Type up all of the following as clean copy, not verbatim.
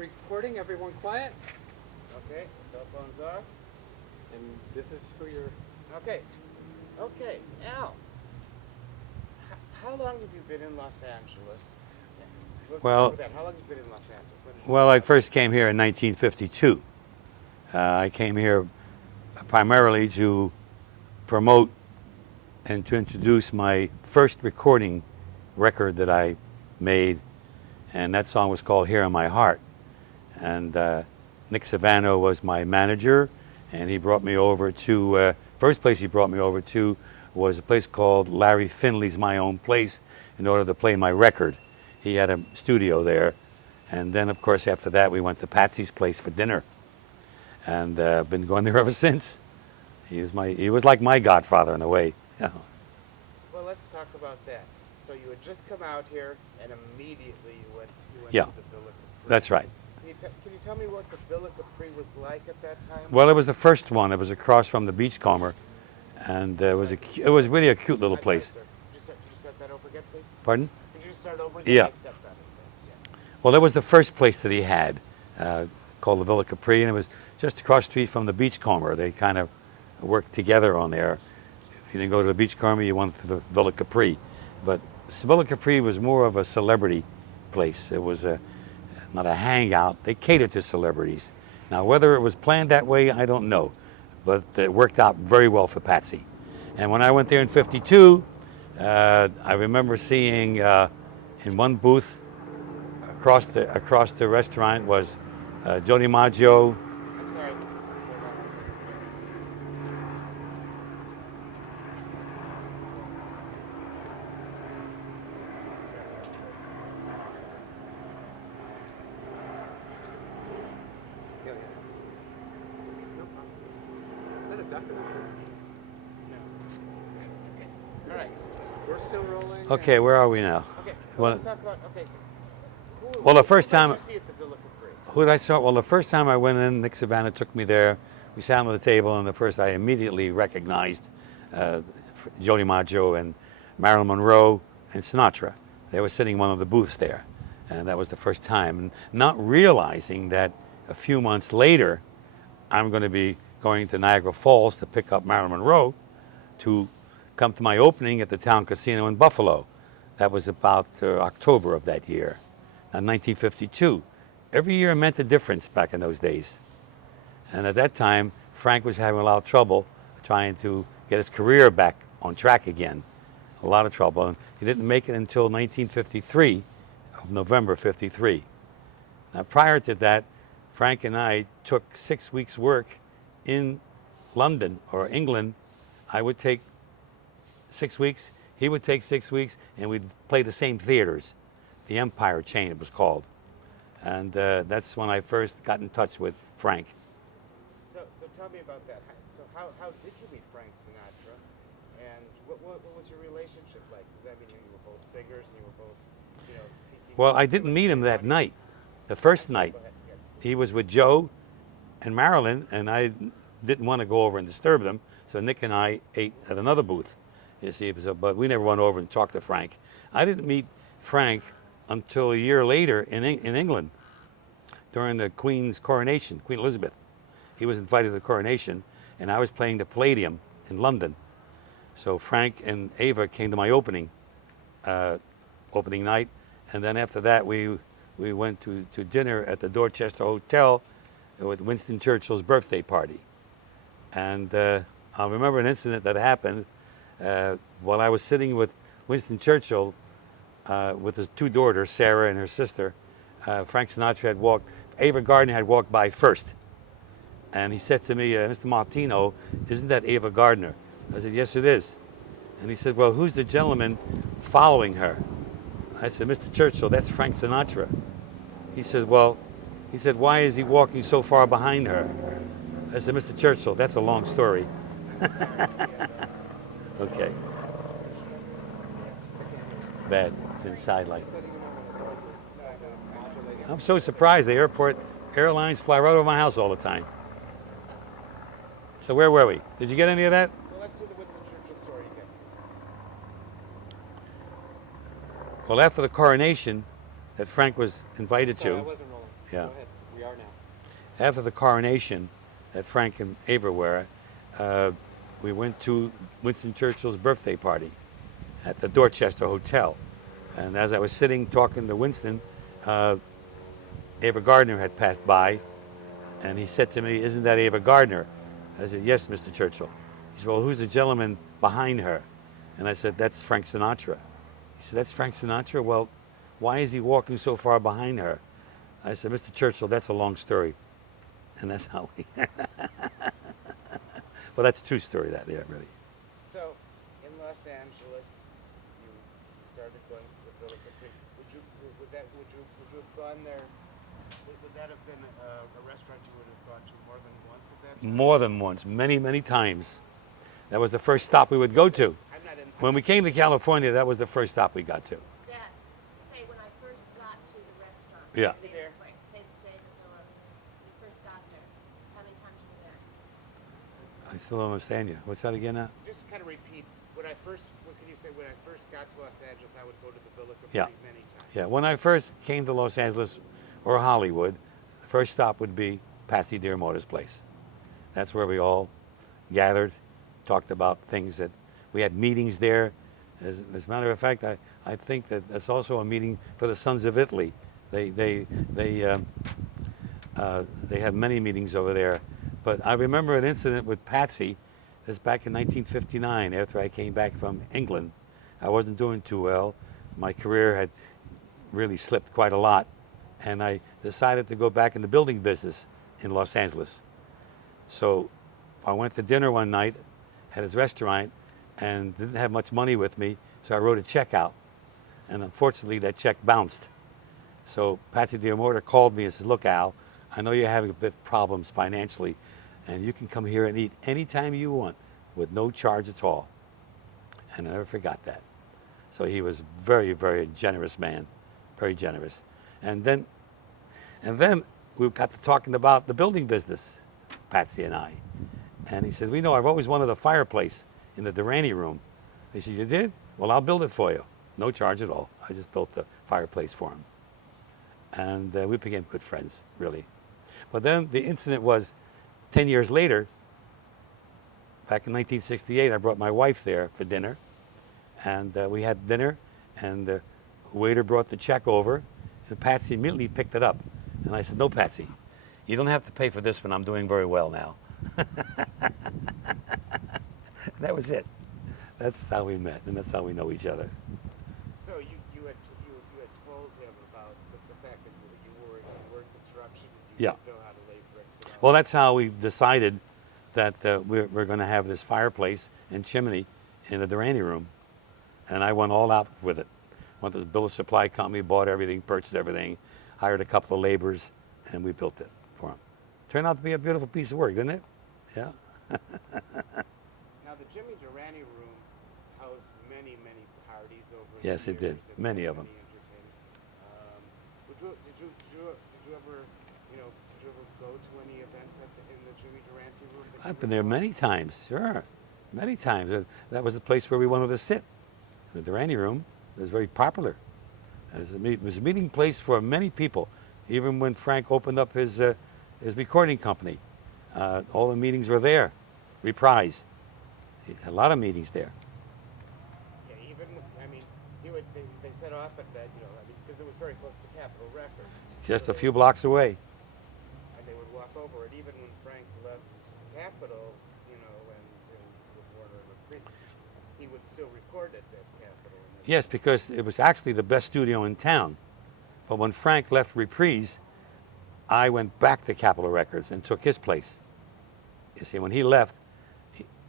recording. Everyone quiet. Okay, cell phone's off. And this is who you're... Okay, okay, Al. How long have you been in Los Angeles? Let's start with that. How long have you been in Los Angeles? Well, I first came here in 1952. I came here primarily to promote and to introduce my first recording record that I made, and that song was called Here in My Heart. And Nick Savano was my manager, and he brought me over to, first place he brought me over to was a place called Larry Finley's My Own Place in order to play my record. He had a studio there. And then, of course, after that, we went to Patsy's place for dinner. And I've been going there ever since. He was like my godfather in a way. Well, let's talk about that. So you had just come out here, and immediately you went to the Villa Capri. That's right. Can you tell me what the Villa Capri was like at that time? Well, it was the first one. It was across from the Beachcomber, and it was really a cute little place. Could you start that over again, please? Pardon? Could you start over again? Yeah. I stepped out of this. Yes. Well, that was the first place that he had, called the Villa Capri, and it was just across the street from the Beachcomber. They kind of worked together on there. If you didn't go to the Beachcomber, you went to the Villa Capri. But Villa Capri was more of a celebrity place. It was not a hangout. They catered to celebrities. Now, whether it was planned that way, I don't know. But it worked out very well for Patsy. And when I went there in '52, I remember seeing in one booth across the restaurant was Joe DiMaggio. I'm sorry. Hold on one second. Yeah, yeah. No problem. Is that a duck in that? No. All right. We're still rolling. Okay, where are we now? Okay. Well, Let's talk about. Okay. Well, the first who time- did you see at the Villa Capri? Who did I saw? Well, the first time I went in, Nick Savano took me there. We sat on the table, and I immediately recognized Joe DiMaggio and Marilyn Monroe and Sinatra. They were sitting in one of the booths there, and that was the first time. And not realizing that a few months later, I'm going to be going to Niagara Falls to pick up Marilyn Monroe to come to my opening at the Town Casino in Buffalo. That was about October of that year, 1952. Every year meant a difference back in those days. And at that time, Frank was having a lot of trouble trying to get his career back on track again. A lot of trouble. And he didn't make it until 1953, November '53. Now, prior to that, Frank and I took 6 weeks' work in London or England. I would take 6 weeks, he would take 6 weeks, and we'd play the same theaters. The Empire chain, it was called. And that's when I first got in touch with Frank. So tell me about that. So how did you meet Frank Sinatra, and what was your relationship like? Does that mean you were both singers and you were both, seeking? Well, I didn't meet him that night. The first night, Go ahead. Yeah. he was with Joe and Marilyn, and I didn't want to go over and disturb them, so Nick and I ate at another booth. You see, but we never went over and talked to Frank. I didn't meet Frank until a year later in England, during the Queen's coronation, Queen Elizabeth. He was invited to the coronation, and I was playing the Palladium in London. So Frank and Ava came to my opening night, and then after that we went to dinner at the Dorchester Hotel with Winston Churchill's birthday party. And I remember an incident that happened while I was sitting with Winston Churchill with his two daughters, Sarah and her sister. Frank Sinatra Ava Gardner had walked by first. And he said to me, Mr. Martino, isn't that Ava Gardner? I said, yes, it is. And he said, well, who's the gentleman following her? I said, Mr. Churchill, that's Frank Sinatra. He said, why is he walking so far behind her? I said, Mr. Churchill, that's a long story. Okay. It's bad. It's inside like. I'm so surprised. The airlines fly right over my house all the time. So where were we? Did you get any of that? Well, let's do the Winston Churchill story again. Well, after the coronation that Frank was invited Sorry, I to, wasn't rolling. Yeah. Go ahead. We are now. After the coronation that Frank and Ava were, we went to Winston Churchill's birthday party at the Dorchester Hotel. And as I was sitting talking to Winston, Ava Gardner had passed by, and he said to me, "Isn't that Ava Gardner?" I said, "Yes, Mr. Churchill." He said, "Well, who's the gentleman behind her?" And I said, "That's Frank Sinatra." He said, "That's Frank Sinatra? Well, why is he walking so far behind her?" I said, "Mr. Churchill, that's a long story." And that's how we... Well, that's a true story, that, yeah, really. So, in Los Angeles, you started going to the Villa Capri. Would you have gone there? Would that have been a restaurant you would have gone to more than once at that time? More than once, many, many times. That was the first stop we would go to. I'm not in. When we came to California, that was the first stop we got to. Dad, say when I first got to the restaurant. Yeah. Hey there. Say the Villa. When you first got there. How many times were you there? I still don't understand you. What's that again now? Just kind of repeat. What can you say? When I first got to Los Angeles, I would go to the Villa Capri Yeah. many times. Yeah, when I first came to Los Angeles or Hollywood, the first stop would be Patsy D'Amore's place. That's where we all gathered, talked about things that we had meetings there. As a matter of fact, I think that that's also a meeting for the Sons of Italy. They have many meetings over there. But I remember an incident with Patsy. This back in 1959, after I came back from England. I wasn't doing too well. My career had really slipped quite a lot, and I decided to go back in the building business in Los Angeles. So I went to dinner one night at his restaurant and didn't have much money with me, so I wrote a check out. And unfortunately, that check bounced. So Patsy D'Amore called me and says, "Look, Al, I know you're having a bit of problems financially, and you can come here and eat anytime you want with no charge at all." And I never forgot that. So he was very, very generous man, very generous. And then we got to talking about the building business, Patsy and I. And he said, "We know, I've always wanted a fireplace in the Durante room." He said, "You did? Well, I'll build it for you. No charge at all. I just built the fireplace for him." And we became good friends, really. But then the incident was 10 years later, back in 1968, I brought my wife there for dinner. And we had dinner, and the waiter brought the check over, and Patsy immediately picked it up. And I said, "No, Patsy, you don't have to pay for this one. I'm doing very well now." That was it. That's how we met, and that's how we know each other. So you had told him about the fact that you were in construction. You Yeah. didn't know how to lay bricks and all. Well, that's how we decided that we're going to have this fireplace and chimney in the Durante room. And I went all out with it. Went to the builder supply company, bought everything, purchased everything, hired a couple of laborers, and we built it for them. Turned out to be a beautiful piece of work, didn't it? Yeah. Now the Jimmy Durante room housed many parties over the Yes, it did. years and Many of them. entertainers. Did you ever go to any events in the Jimmy Durante room? that you I've been there recall? many times, sure. Many times. That was the place where we wanted to sit. The Durante room was very popular. It was a meeting place for many people. Even when Frank opened up his recording company, all the meetings were there. Reprise. He had a lot of meetings there. Yeah, they said often that because it was very close to Capitol Records. Just So a few blocks away. And they would walk over it. Even when Frank left Capitol, and with Warner and Martino, he would still record it at Capitol. Yes, because it was actually the best studio in town. But when Frank left Reprise, I went back to Capitol Records and took his place. You see, when he left,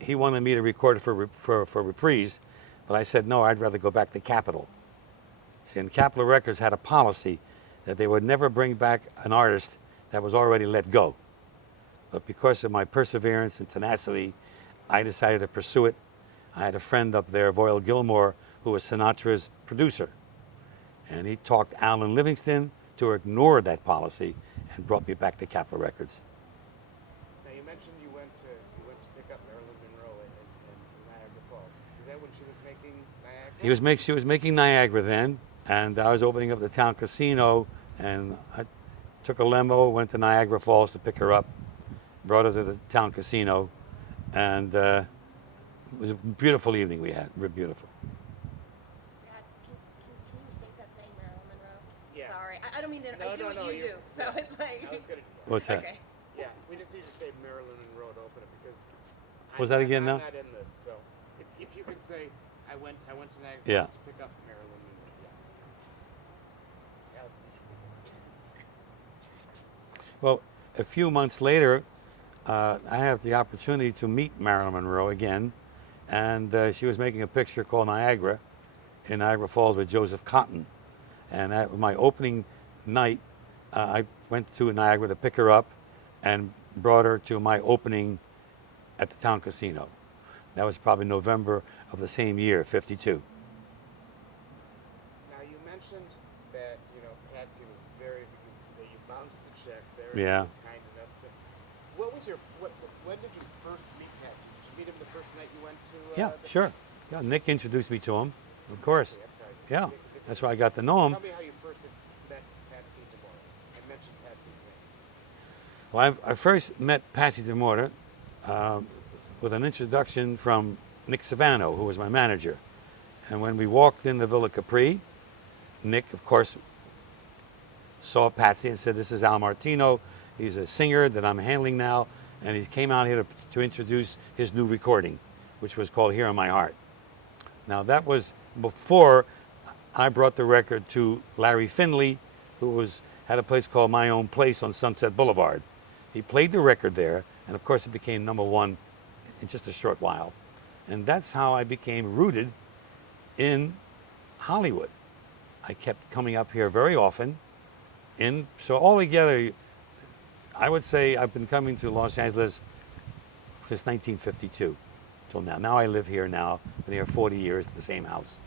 he wanted me to record it for Reprise, but I said, no, I'd rather go back to Capitol. See, and Capitol Records had a policy that they would never bring back an artist that was already let go. But because of my perseverance and tenacity, I decided to pursue it. I had a friend up there, Voyle Gilmore, who was Sinatra's producer. And he talked Alan Livingston to ignore that policy and brought me back to Capitol Records. Now you mentioned you went to pick up Marilyn Monroe in Niagara Falls. Is that when she was making Niagara? She was making Niagara then, and I was opening up the town casino, and took a limo, went to Niagara Falls to pick her up, brought her to the town casino, and it was a beautiful evening we had. Beautiful. Dad, can you state that saying Marilyn Monroe? Yeah. Sorry, I don't mean to. No, I do no, what no, you you're- do, so it's like. I was gonna. What's that? Okay. Yeah, we just need to say Marilyn Monroe to open it because. Was that again now? I'm not in this, so if you can say I went to Niagara Yeah. Falls to pick up Marilyn Monroe. Yeah. Alice, you should- Well, a few months later, I have the opportunity to meet Marilyn Monroe again, and she was making a picture called Niagara in Niagara Falls with Joseph Cotton. And at my opening night, I went to Niagara to pick her up and brought her to my opening at the town casino. That was probably November of the same year, 52. Now you mentioned that Patsy was very that you bounced a check there. Yeah. And was kind enough to. What was your when did you first meet Patsy? Did you meet him the first night you went to? Yeah, sure. Yeah, Nick introduced me to him, of course. I'm sorry. Yeah, that's why I got to know him. Tell me how you first met Patsy D'Amore. I mentioned Patsy's name. Well, I first met Patsy D'Amore with an introduction from Nick Savano, who was my manager. And when we walked in the Villa Capri, Nick, of course, saw Patsy and said, "This is Al Martino. He's a singer that I'm handling now." And he came out here to introduce his new recording, which was called Here in My Heart. Now, that was before I brought the record to Larry Finley, who had a place called My Own Place on Sunset Boulevard. He played the record there, and of course it became #1 in just a short while. And that's how I became rooted in Hollywood. I kept coming up here very often. So altogether, I would say I've been coming to Los Angeles since 1952 till now. Now I live here now. Been here 40 years at the same house.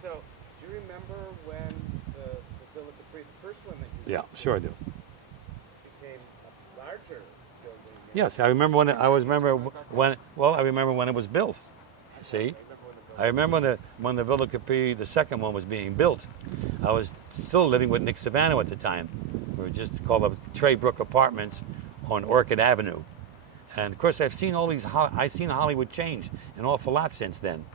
So, do you remember when the Villa Capri, the first one that you Yeah, sure I do. became a larger building? Yes, I remember when I remember when it was built. See, I remember when the Villa Capri, the second one, was being built. I was still living with Nick Savano at the time. We were just called the Trey Brook Apartments on Orchid Avenue. And of course, I've seen I've seen Hollywood change an awful lot since then.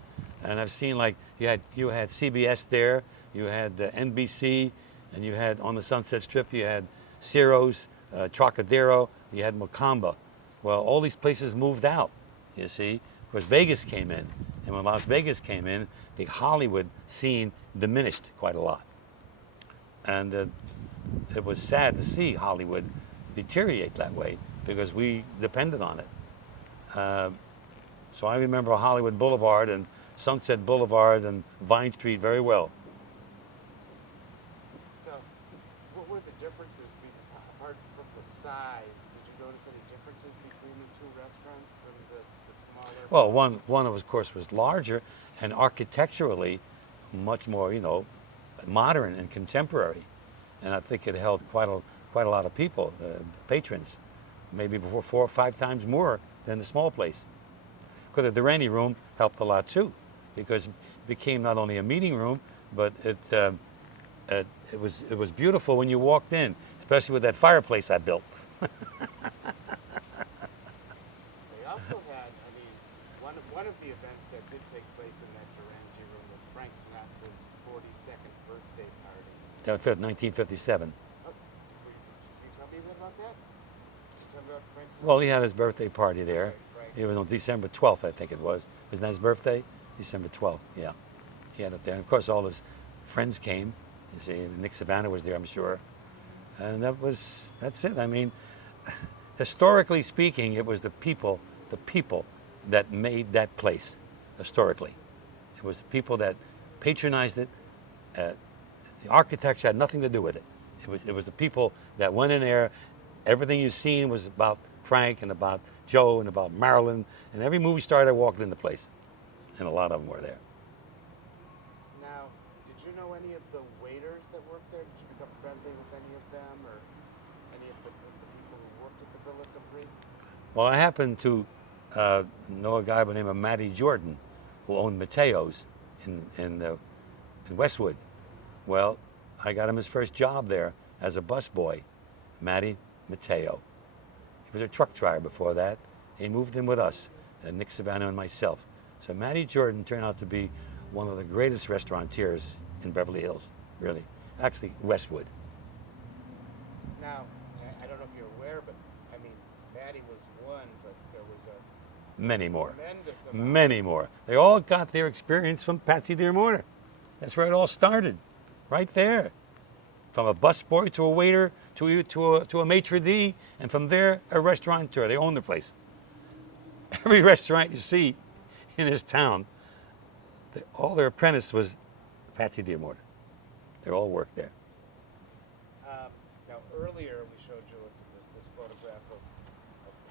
And I've seen, like, you had CBS there, you had NBC, and you had on the Sunset Strip, you had Ciro's, Trocadero, you had Mocamba. Well, all these places moved out, you see, because Vegas came in. And when Las Vegas came in, the Hollywood scene diminished quite a lot. And it was sad to see Hollywood deteriorate that way because we depended on it. So I remember Hollywood Boulevard and Sunset Boulevard and Vine Street very well. So, what were the differences, apart from the size? Did you notice any differences between the two restaurants and the smaller? Well, one of course was larger and architecturally much more, modern and contemporary. And I think it held quite a lot of people, patrons, maybe 4 or 5 times more than the small place. Because the Durante room helped a lot too, because it became not only a meeting room, but it was beautiful when you walked in, especially with that fireplace I built. They also had, one of the events that did take place in that Durante room was Frank Sinatra's 42nd birthday party. That was 1957. Oh, can you tell me a bit about that? Can you tell me about Frank Sinatra? Well, he had his birthday party there. Right. It was on December 12th, I think it was. Wasn't that his birthday? December 12th, yeah. He had it there. And of course, all his friends came. You see, and Nick Savano was there, I'm sure. And that's it. I mean, historically speaking, it was the people that made that place, historically. It was the people that patronized it. The architecture had nothing to do with it. It was the people that went in there. Everything you've seen was about Frank and about Joe and about Marilyn. And every movie star that walked in the place. And a lot of them were there. Now, did you know any of the waiters that worked there? Did you become friendly with any of them or any of the people who worked at the Villa Capri? Well, I happened to know a guy by the name of Matty Jordan, who owned Mateo's in Westwood. Well, I got him his first job there as a busboy, Matty Mateo. He was a truck driver before that. He moved in with us, Nick Savano and myself. So Matty Jordan turned out to be one of the greatest restaurateurs in Beverly Hills, really. Actually, Westwood. Now, I don't know if you're aware, but I mean, Maddie was one, but there was a Many more. tremendous amount. Many more. They all got their experience from Patsy D'Amore. That's where it all started, right there. From a busboy to a waiter to a maitre d', and from there, a restaurateur. They owned the place. Every restaurant you see in this town, all their apprentice was Patsy D'Amore. They all worked there. Now, earlier we showed you this photograph of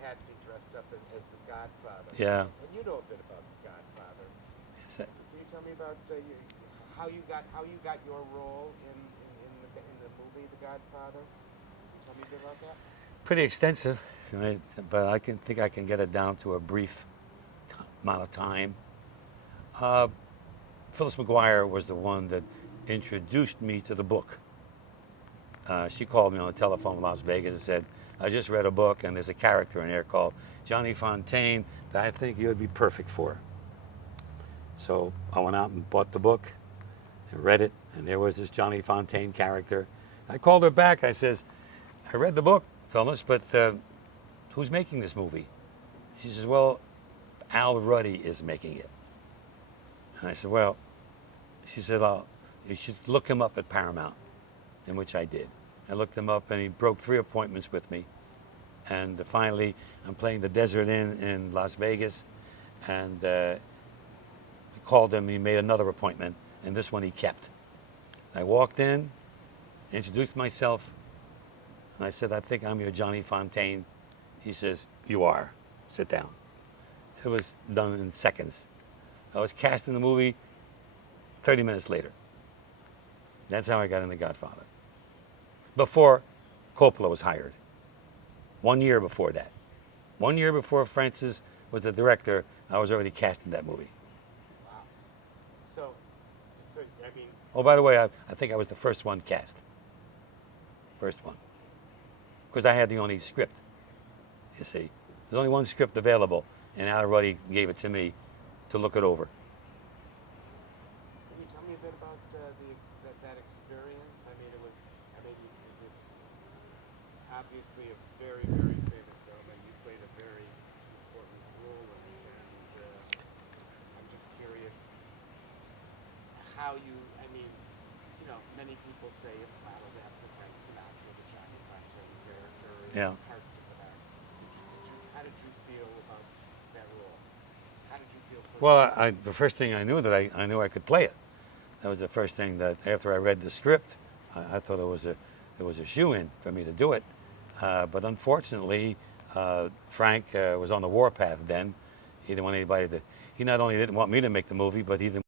Patsy dressed up as the Godfather. Yeah. And you know a bit about the Godfather. Is that- Can you tell me about how you got your role in the movie The Godfather? Can you tell me a bit about that? Pretty extensive, right? But I think I can get it down to a brief amount of time. Phyllis McGuire was the one that introduced me to the book. She called me on the telephone in Las Vegas and said, I just read a book and there's a character in there called Johnny Fontaine that I think you would be perfect for. So I went out and bought the book and read it, and there was this Johnny Fontaine character. I called her back. I says, I read the book, Phyllis, but who's making this movie? She says, well, Al Ruddy is making it. And I said, well, she said, you should look him up at Paramount, in which I did. I looked him up, and he broke 3 appointments with me. And finally, I'm playing the Desert Inn in Las Vegas, and he called him. He made another appointment, and this one he kept. I walked in, introduced myself, and I said, I think I'm your Johnny Fontaine. He says, you are. Sit down. It was done in seconds. I was cast in the movie 30 minutes later. That's how I got in The Godfather. Before Coppola was hired. 1 year before that. 1 year before Francis was the director, I was already cast in that movie. Wow. So I mean, Oh, by the way, I think I was the first one cast. First one. Because I had the only script, you see. There's only one script available, and Al Ruddy gave it to me to look it over. can you tell me a bit about that experience? I mean, it's obviously a very, very famous film, and you played a very important role in it. And I'm just curious how I mean, many people say it's modeled after Frank Sinatra, the Johnny Fontaine character, and Yeah. parts of that. How did you feel about that role? How did you feel? Well, the first thing I knew that I knew I could play it. That was the first thing that after I read the script, I thought it was a shoo-in for me to do it. But unfortunately, Frank was on the warpath then. He didn't want anybody to. He not only didn't want me to make the movie, but he didn't